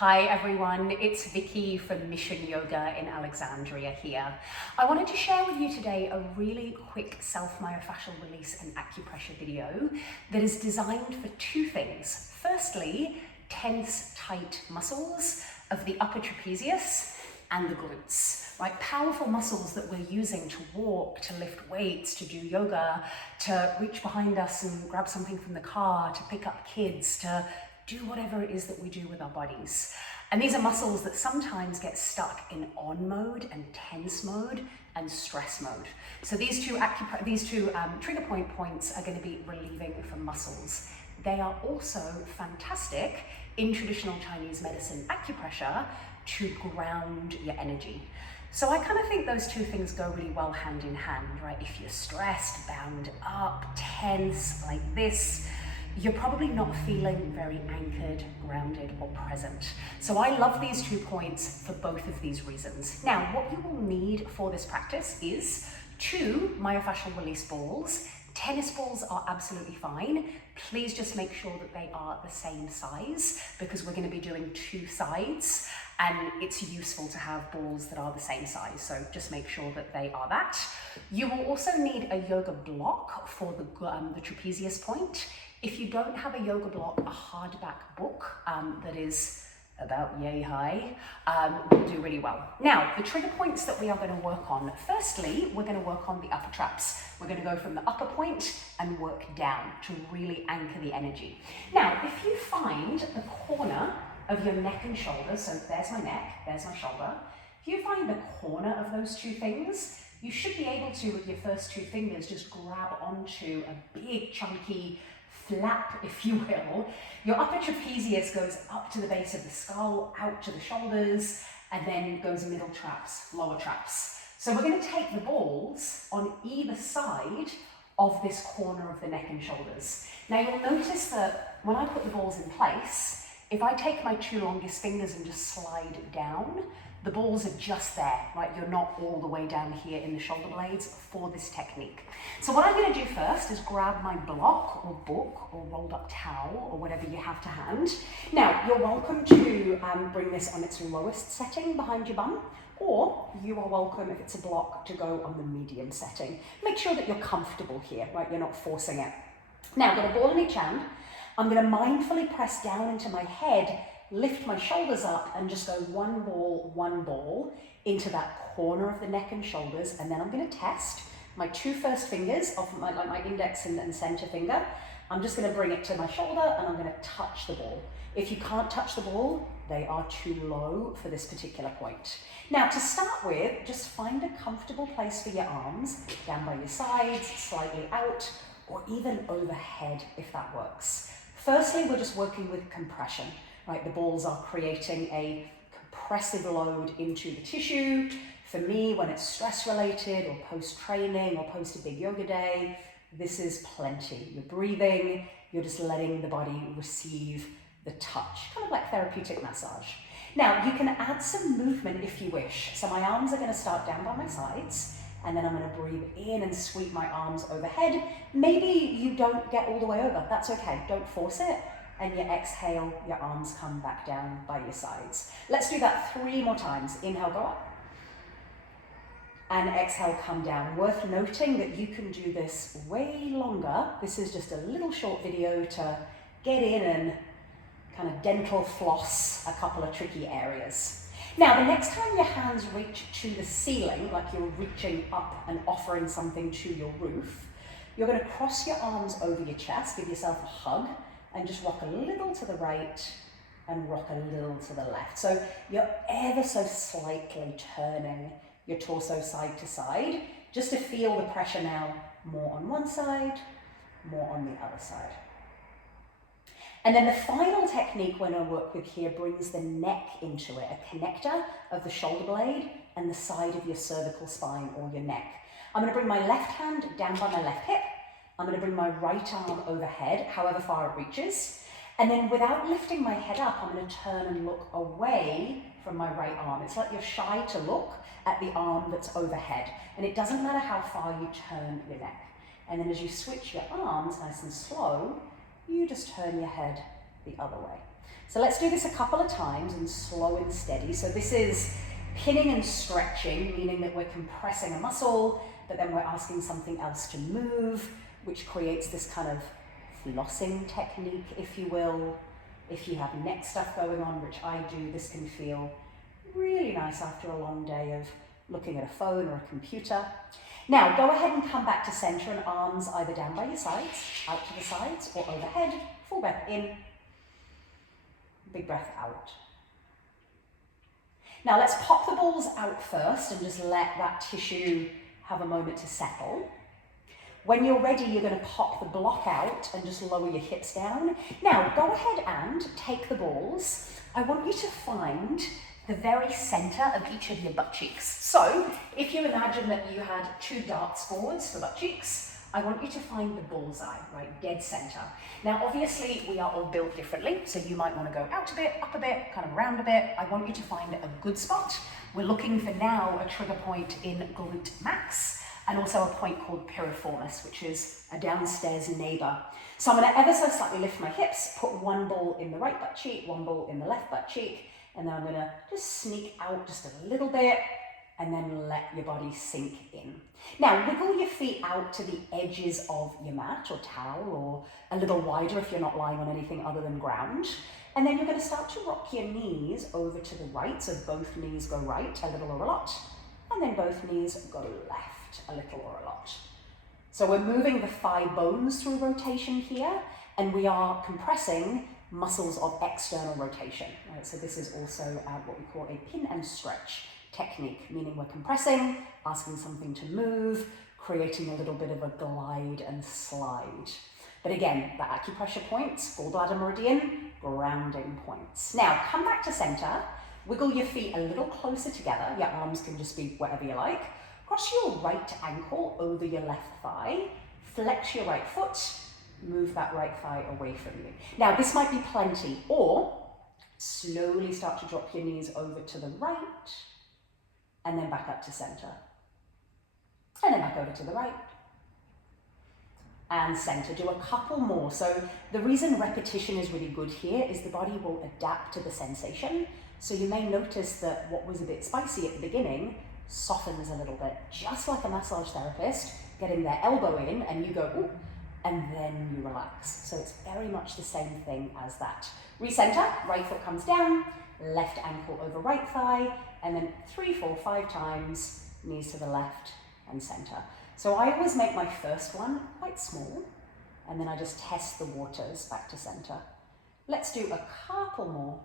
Hi everyone, it's Vicki from Mission Yoga in Alexandria here. I wanted to share with you today a really quick self-myofascial release and acupressure video that is designed for two things. Firstly, tense, tight muscles of the upper trapezius and the glutes, right? Powerful muscles that we're using to walk, to lift weights, to do yoga, to reach behind us and grab something from the car, to pick up kids, to do whatever it is that we do with our bodies. And these are muscles that sometimes get stuck in on mode and tense mode and stress mode. So these two trigger points are going to be relieving from muscles. They are also fantastic in traditional Chinese medicine acupressure to ground your energy. So I kind of think those two things go really well hand in hand, right? If you're stressed, bound up, tense like this, you're probably not feeling very anchored, grounded, or present. So I love these 2 points for both of these reasons. Now, what you will need for this practice is 2 myofascial release balls. Tennis balls are absolutely fine. Please just make sure that they are the same size because we're going to be doing 2 sides and it's useful to have balls that are the same size. So just make sure that they are that. You will also need a yoga block for the trapezius point. If you don't have a yoga block, a hardback book that is about yay high will do really well. Now, the trigger points that we are going to work on. Firstly, we're going to work on the upper traps. We're going to go from the upper point and work down to really anchor the energy. Now, if you find the corner of your neck and shoulders, so there's my neck, there's my shoulder. If you find the corner of those 2 things, you should be able to, with your first 2 fingers, just grab onto a big chunky flap, if you will. Your upper trapezius goes up to the base of the skull, out to the shoulders, and then goes middle traps, lower traps. So we're going to take the balls on either side of this corner of the neck and shoulders. Now you'll notice that when I put the balls in place, if I take my 2 longest fingers and just slide down, the balls are just there, right? You're not all the way down here in the shoulder blades for this technique. So what I'm going to do first is grab my block or book or rolled up towel or whatever you have to hand. Now, you're welcome to bring this on its lowest setting behind your bum, or you are welcome, if it's a block, to go on the medium setting. Make sure that you're comfortable here, right? You're not forcing it. Now, I've got a ball in each hand. I'm going to mindfully press down into my head, lift my shoulders up and just go one ball into that corner of the neck and shoulders. And then I'm going to test my 2 first fingers of my index and center finger. I'm just going to bring it to my shoulder and I'm going to touch the ball. If you can't touch the ball, they are too low for this particular point. Now, to start with, just find a comfortable place for your arms, down by your sides, slightly out, or even overhead if that works. Firstly, we're just working with compression. Right, the balls are creating a compressive load into the tissue. For me, when it's stress related or post-training or post a big yoga day, this is plenty. You're breathing, you're just letting the body receive the touch, kind of like therapeutic massage. Now, you can add some movement if you wish. So my arms are going to start down by my sides, and then I'm going to breathe in and sweep my arms overhead. Maybe you don't get all the way over. That's okay. Don't force it. And you exhale, your arms come back down by your sides. Let's do that 3 more times. Inhale, go up. And exhale, come down. Worth noting that you can do this way longer. This is just a little short video to get in and kind of dental floss a couple of tricky areas. Now, the next time your hands reach to the ceiling, like you're reaching up and offering something to your roof, you're going to cross your arms over your chest, give yourself a hug, and just rock a little to the right and rock a little to the left. So you're ever so slightly turning your torso side to side, just to feel the pressure now more on one side, more on the other side. And then the final technique we're going to work with here brings the neck into it, a connector of the shoulder blade and the side of your cervical spine or your neck. I'm going to bring my left hand down by my left hip. I'm going to bring my right arm overhead, however far it reaches. And then without lifting my head up, I'm going to turn and look away from my right arm. It's like you're shy to look at the arm that's overhead. And it doesn't matter how far you turn your neck. And then as you switch your arms nice and slow, you just turn your head the other way. So let's do this a couple of times and slow and steady. So this is pinning and stretching, meaning that we're compressing a muscle, but then we're asking something else to move, which creates this kind of flossing technique, if you will. If you have neck stuff going on, which I do, this can feel really nice after a long day of looking at a phone or a computer. Now, go ahead and come back to center and arms either down by your sides, out to the sides, or overhead. Full breath in, big breath out. Now let's pop the balls out first and just let that tissue have a moment to settle. When you're ready, you're going to pop the block out and just lower your hips down. Now, go ahead and take the balls. I want you to find the very center of each of your butt cheeks. So, if you imagine that you had 2 darts boards for butt cheeks, I want you to find the bullseye, right, dead center. Now, obviously, we are all built differently, so you might want to go out a bit, up a bit, kind of around a bit. I want you to find a good spot. We're looking for now a trigger point in glute max, and also a point called piriformis, which is a downstairs neighbor. So I'm going to ever so slightly lift my hips, put one ball in the right butt cheek, one ball in the left butt cheek, and then I'm going to just sneak out just a little bit, and then let your body sink in. Now, wiggle your feet out to the edges of your mat or towel, or a little wider if you're not lying on anything other than ground. And then you're going to start to rock your knees over to the right, so both knees go right, a little or a lot, and then both knees go left, a little or a lot. So we're moving the thigh bones through rotation here, and we are compressing muscles of external rotation. Right? So this is also what we call a pin and stretch technique, meaning we're compressing, asking something to move, creating a little bit of a glide and slide. But again, the acupressure points, gallbladder meridian, grounding points. Now, come back to center, wiggle your feet a little closer together. Your arms can just be whatever you like. Cross your right ankle over your left thigh, flex your right foot, move that right thigh away from you. Now, this might be plenty, or slowly start to drop your knees over to the right, and then back up to center. And then back over to the right. And center. Do a couple more. So the reason repetition is really good here is the body will adapt to the sensation. So you may notice that what was a bit spicy at the beginning softens a little bit, just like a massage therapist getting their elbow in and you go, ooh, and then you relax. So it's very much the same thing as that. Recenter, right foot comes down, left ankle over right thigh, and then 3, 4, 5 times, knees to the left and center. So I always make my first one quite small, and then I just test the waters back to center. Let's do a couple more.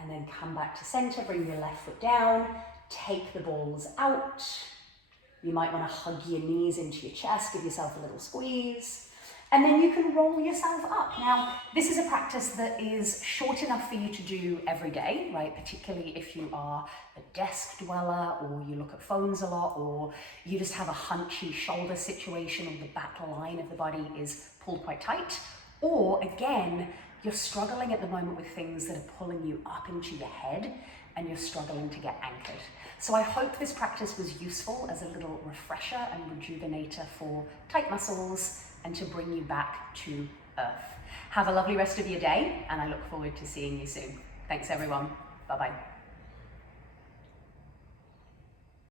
And then come back to center, bring your left foot down, take the balls out. You might want to hug your knees into your chest, give yourself a little squeeze. And then you can roll yourself up. Now, this is a practice that is short enough for you to do every day, right? Particularly if you are a desk dweller, or you look at phones a lot, or you just have a hunchy shoulder situation, or the back line of the body is pulled quite tight. Or again, you're struggling at the moment with things that are pulling you up into your head, and you're struggling to get anchored. So I hope this practice was useful as a little refresher and rejuvenator for tight muscles, and to bring you back to earth. Have a lovely rest of your day, and I look forward to seeing you soon. Thanks everyone. Bye-bye.